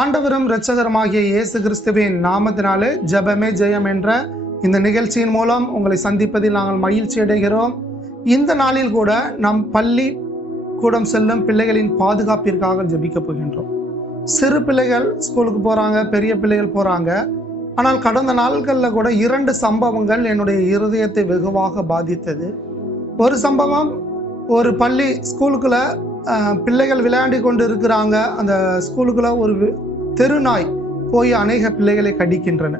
ஆண்டவரும் இரட்சகருமாகிய இயேசு கிறிஸ்துவின் நாமத்தினாலே ஜெபமே ஜெயம் என்ற இந்த நிகழ்ச்சியின் மூலம் உங்களை சந்திப்பதில் நாங்கள் மகிழ்ச்சி அடைகிறோம். இந்த நாளில் கூட நம் பள்ளி கூடம் செல்லும் பிள்ளைகளின் பாதுகாப்பிற்காக ஜெபிக்க போகின்றோம். சிறு பிள்ளைகள் ஸ்கூலுக்கு போறாங்க பெரிய பிள்ளைகள் போறாங்க. ஆனால் கடந்த நாட்களில் கூட இரண்டு சம்பவங்கள் என்னுடைய இருதயத்தை வெகுவாக பாதித்தது. ஒரு சம்பவம் ஒரு பள்ளி ஸ்கூலுக்குள்ள பிள்ளைகள் விளையாடி கொண்டு இருக்கிறாங்க அந்த ஸ்கூலுக்குள்ள ஒரு வி- தெருநாய் போய் அநேக பிள்ளைகளை கடிக்கின்றன.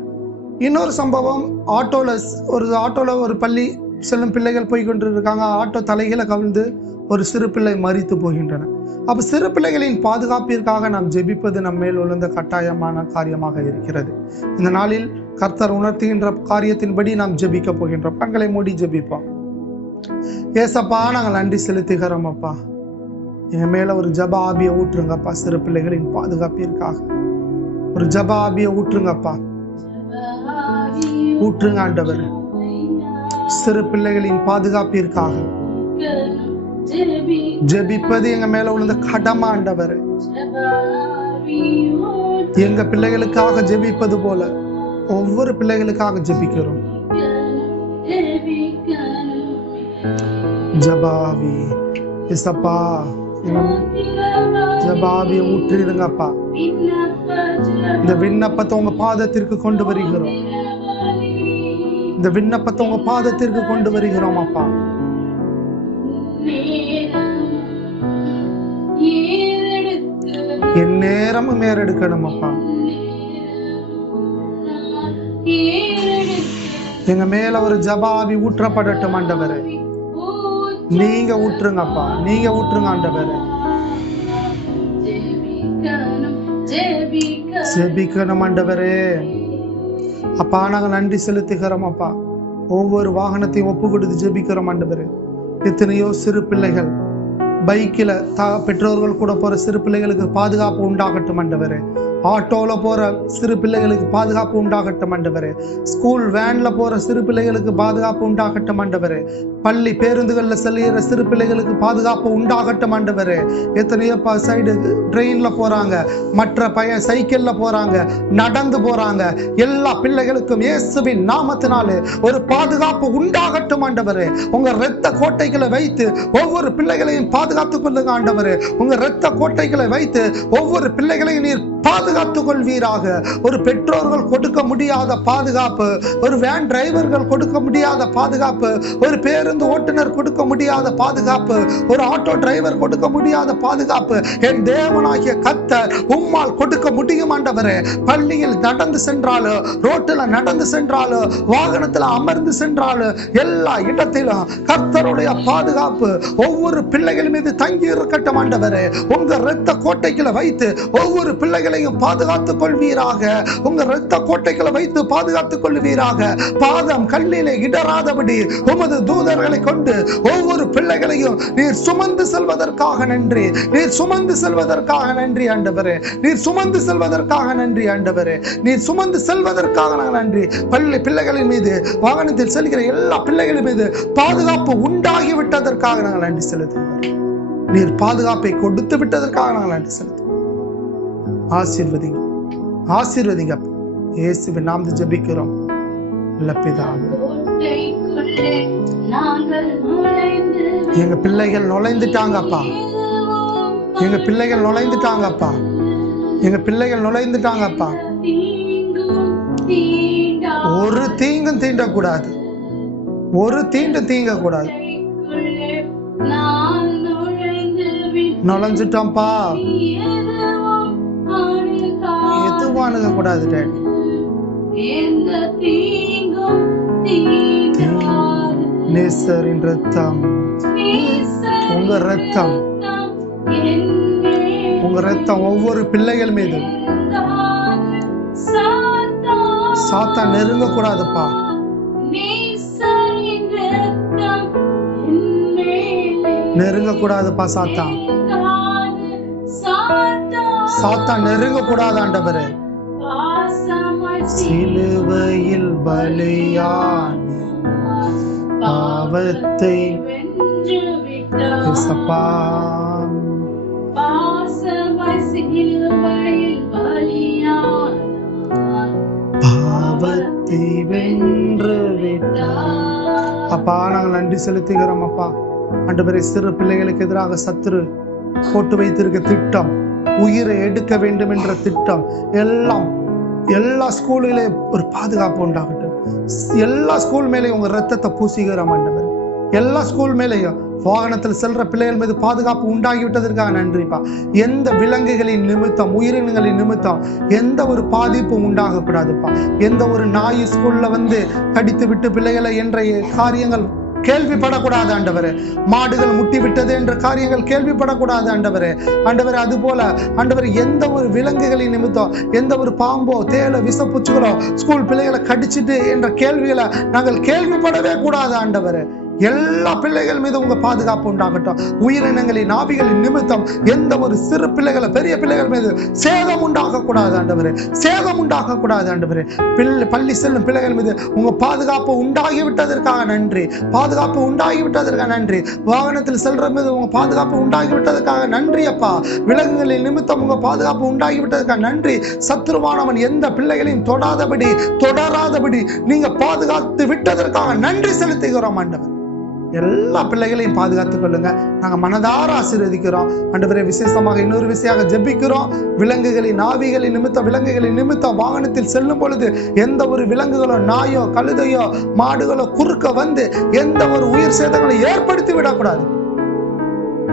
இன்னொரு சம்பவம் ஆட்டோவில் ஒரு ஆட்டோவில் ஒரு பள்ளி செல்லும் பிள்ளைகள் போய்கொண்டு இருக்காங்க ஆட்டோ தலைகளை கவிழ்ந்து ஒரு சிறு பிள்ளை மறித்து போகின்றன. அப்போ சிறு பிள்ளைகளின் பாதுகாப்பிற்காக நாம் ஜெபிப்பது நம்ம மேல் விழுந்த கட்டாயமான காரியமாக இருக்கிறது. இந்த நாளில் கர்த்தர் உணர்த்துகின்ற காரியத்தின்படி நாம் ஜெபிக்க போகின்றோம். கண்களை மூடி ஜெபிப்போம். ஏசப்பா நாங்கள் நன்றி செலுத்துகிறோம் அப்பா. என் மேல ஒரு ஜப ஆபியை ஊற்றுங்கப்பா சிறு பிள்ளைகளின் பாதுகாப்பிற்காக. ஒரு ஜபாபிய ஊற்றுங்கப்பா. ஊற்றுங்க ஆண்டவர். சிறு பிள்ளைகளின் பாதுகாப்பிற்காக. ஜெபிப்பது எங்க மேல விழுந்த கடமா ஆண்டவர். எங்க பிள்ளைகளுக்காக ஜெபிப்பது போல ஒவ்வொரு பிள்ளைகளுக்காக ஜெபிக்கிறோம். ஜபாவி இசப்பா ஜபாவியை ஊற்றிடுங்கப்பா. இந்த விண்ணப்பத்தை உங்க பாதத்திற்கு கொண்டு வருகிறோம். இந்த விண்ணப்பத்தை உங்க பாதத்திற்கு கொண்டு வருகிறோம் அப்பா. என் நேரமும் மேறெடுக்கணும் அப்பா. எங்க மேல ஒரு ஜபாவி ஊற்றப்படட்டும் ஆண்டவரே. நீங்க ஊற்றுங்கப்பா நீங்க ஊற்றுங்க ஆண்டவரே. ஜெபிக்கணும் ஆண்டவரே. அப்பா நாங்க நன்றி செலுத்துகிறோம் அப்பா. ஒவ்வொரு வாகனத்தையும் ஒப்பு கொடுத்து ஜெபிக்கிறோம் ஆண்டவரே. எத்தனையோ சிறு பிள்ளைகள் பைக்கில் த பெற்றோர்கள் கூட போற சிறு பிள்ளைகளுக்கு பாதுகாப்பு உண்டாகட்டும் ஆண்டவரே. ஆட்டோவில் போகிற சிறு பிள்ளைகளுக்கு பாதுகாப்பு உண்டாகட்டும் ஆண்டவரே. ஸ்கூல் வேனில் போகிற சிறு பிள்ளைகளுக்கு பாதுகாப்பு உண்டாகட்டும் ஆண்டவரே. பள்ளி பேருந்துகளில் செல்லுகிற சிறு பிள்ளைகளுக்கு பாதுகாப்பு உண்டாகட்டும் ஆண்டவரே. எத்தனையோ ப சைடு ட்ரெயினில் போகிறாங்க மற்ற பையன் சைக்கிளில் போகிறாங்க நடந்து போகிறாங்க எல்லா பிள்ளைகளுக்கும் இயேசுவின் நாமத்தினாலே ஒரு பாதுகாப்பு உண்டாகட்டும் ஆண்டவரே. உங்கள் இரத்த கோட்டைகளை வைத்து ஒவ்வொரு பிள்ளைகளையும் பாதுகாத்துக் கொள்ளுங்க ஆண்டவரே. உங்கள் இரத்த கோட்டைகளை வைத்து ஒவ்வொரு பிள்ளைகளையும் நீர் பாதுகாத்துக் கொள்வீராக ஒரு பெற்றோர்கள் கொடுக்க முடியாத பாதுகாப்பு ஒரு வேன் டிரைவர்கள் கொடுக்க முடியாத பாதுகாப்பு ஒரு பேருந்து ஓட்டுநர் கொடுக்க முடியாத பாதுகாப்பு ஒரு ஆட்டோ டிரைவர் கொடுக்க முடியாத பாதுகாப்பு. என் தேவனாகிய கத்தர் உம்மால் கொடுக்க முடியும் ஆண்டவரே. பள்ளியில் நடந்து சென்றாலும் ரோட்டில் நடந்து சென்றாலும் வாகனத்தில் அமர்ந்து சென்றாலும் எல்லா இடத்திலும் கர்த்தருடைய பாதுகாப்பு ஒவ்வொரு பிள்ளைகள் மீது தங்கி இருக்கட்டும் ஆண்டவரே. உங்க இரத்த கோட்டைகளை வைத்து ஒவ்வொரு கோட்டைகளையும் பாதுகாத்துக் கொள்வீராக. உங்க இரத்த கோட்டைகளை வைத்து பாதுகாத்துக் கொள்வீராக. பாதம் கல்லிலே இடராதபடி உமது தூதர்களை கொண்டு ஒவ்வொரு பிள்ளைகளையும் நீர் சுமந்து செல்வதற்காக நன்றி. நீர் சுமந்து செல்வதற்காக நன்றி ஆண்டவரே. நீர் சுமந்து செல்வதற்காக நன்றி ஆண்டவரே. நீர் சுமந்து செல்வதற்காக நாங்கள் நன்றி. பள்ளி பிள்ளைகளின் மீது வாகனத்தில் செல்கிற எல்லா பிள்ளைகளின் மீது பாதுகாப்பு உண்டாகி விட்டதற்காக நாங்கள் நன்றி செலுத்துவோம் நீர் பாதுகாப்பை கொடுத்து விட்டதற்காக நாங்கள் நன்றி செலுத்துவோம் ஆசீர்வதிங்க. ஆசீர்வதிங்க. அப்பா. இயேசுவின் நாமத்தை நல்ல பிதாவே. எங்க பிள்ளைகள் நுழைந்துட்டாங்கப்பா. எங்க பிள்ளைகள் நுழைந்துட்டாங்கப்பா. எங்க பிள்ளைகள் நுழைந்துட்டாங்கப்பா. ஒரு தீங்கும் தீண்டக்கூடாது. ஒரு தீண்டு தீங்க கூடாது நுழைஞ்சிட்டோம்ப்பா. எதுவும் அணுக கூடாது டேடி. நேசரின் ரத்தம். உங்க ரத்தம். உங்க ரத்தம் ஒவ்வொரு பிள்ளைகள் மீது சாத்தா நெருங்க கூடாதுப்பா நெருங்க கூடாதுப்பா சாத்தா சாத்தான் நெருங்கக்கூடாது ஆண்டவரே சிலுவையில் பலியான் பாவத்தை சப்பா பாவத்தை வென்று அப்பா நாங்கள் நன்றி செலுத்துகிறோம் அப்பா. அன்று சிறு பிள்ளைகளுக்கு எதிராக சத்துரு போட்டு வைத்திருக்க திட்டம். உயிரை எடுக்க வேண்டும் என்ற திட்டம் எல்லாம் எல்லா ஸ்கூலிலே ஒரு பாதுகாப்பு உண்டாகட்டும். எல்லா ஸ்கூல் மேலேயும் உங்க ரத்தத்தை பூசிக்கிற ஆண்டவர் எல்லா ஸ்கூல் மேலேயும் வாகனத்தில் செல்ற பிள்ளைகள் மீது பாதுகாப்பு உண்டாகி விட்டதற்காக நன்றிப்பா. எந்த விலங்குகளின் நிமித்தம் உயிரினங்களின் நிமித்தம் எந்த ஒரு பாதிப்பும் உண்டாகக்கூடாதுப்பா எந்த ஒரு நாய் ஸ்கூல்ல வந்து கடித்து விட்டு பிள்ளைகளை என்ற காரியங்கள் கேள்விப்படக்கூடாது ஆண்டவரே. மாடுகள் முட்டி விட்டது என்ற காரியங்கள் கேள்விப்படக்கூடாது ஆண்டவரே. ஆண்டவரே அது போல எந்த ஒரு விலங்குகளின் நிமித்தம் எந்த ஒரு பாம்போ தேலோ விசப்பூச்சிகளோ ஸ்கூல் பிள்ளைகளை கடிச்சிட்டு என்ற கேள்விகளை நாங்கள் கேள்விப்படவே கூடாது ஆண்டவரே. எல்லா பிள்ளைகள் மீது உங்க பாதுகாப்பு உண்டாகட்டும். உயிரினங்களின் நாவிகளின் நிமித்தம் எந்த ஒரு சிறு பிள்ளைகளை பெரிய பிள்ளைகள் மீது சேதம் உண்டாக கூடாது ஆண்டவரே. சேதம் உண்டாக கூடாது ஆண்டவரே. பிள்ளை பள்ளி செல்லும் பிள்ளைகள் மீது உங்க பாதுகாப்பு உண்டாகி விட்டதற்காக நன்றி. பாதுகாப்பு உண்டாகி விட்டதற்காக நன்றி. வாகனத்தில் செல்ற மீது உங்க பாதுகாப்பு உண்டாகி விட்டதற்காக நன்றி அப்பா. விலங்குகளின் நிமித்தம் உங்க பாதுகாப்பு உண்டாகி விட்டதற்காக நன்றி. சத்துருவானவன் எந்த பிள்ளைகளையும் தொடாதபடி தொடராதபடி நீங்க பாதுகாத்து விட்டதற்காக நன்றி செலுத்துகிறோம் ஆண்டவர். எல்லா பிள்ளைகளையும் பாதுகாத்துக் கொள்ளுங்க. நாங்க மனதார ஆசீர்வதிக்கிறோம். ஆண்டவரே விசேஷமாக இன்னொரு விஷயமாக ஜெபிக்கிறோம். விலங்குகளின் ஆவிகளின் நிமித்தம் விலங்குகளின் நிமித்தம் வாகனத்தில் செல்லும் பொழுது எந்த ஒரு விலங்குகளோ நாயோ கழுதையோ மாடுகளோ குறுக்க வந்து எந்த ஒரு உயிர் சேதங்களை ஏற்படுத்தி விடக்கூடாது.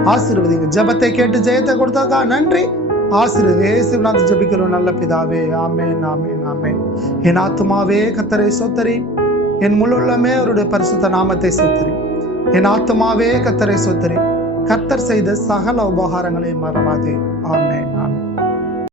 ஆசீர்வதிங்க. ஜெபத்தை கேட்டு ஜெயத்தை கொடுத்தாக்கா நன்றி. ஆசீர்வதி. இயேசுநாத் ஜெபிக்கிறோம். நல்ல பிதாவே ஆமென் ஆமென் ஆமென். என் ஆத்துமாவே கத்தரை சொத்தரி என் முழுள்ளமே அவருடைய பரிசுத்த நாமத்தை சொத்தரி என் ஆத்துமாவே கத்தரை சொத்தரி. கத்தர் செய்த சகல உபகாரங்களை மறவாதே. ஆமே நான்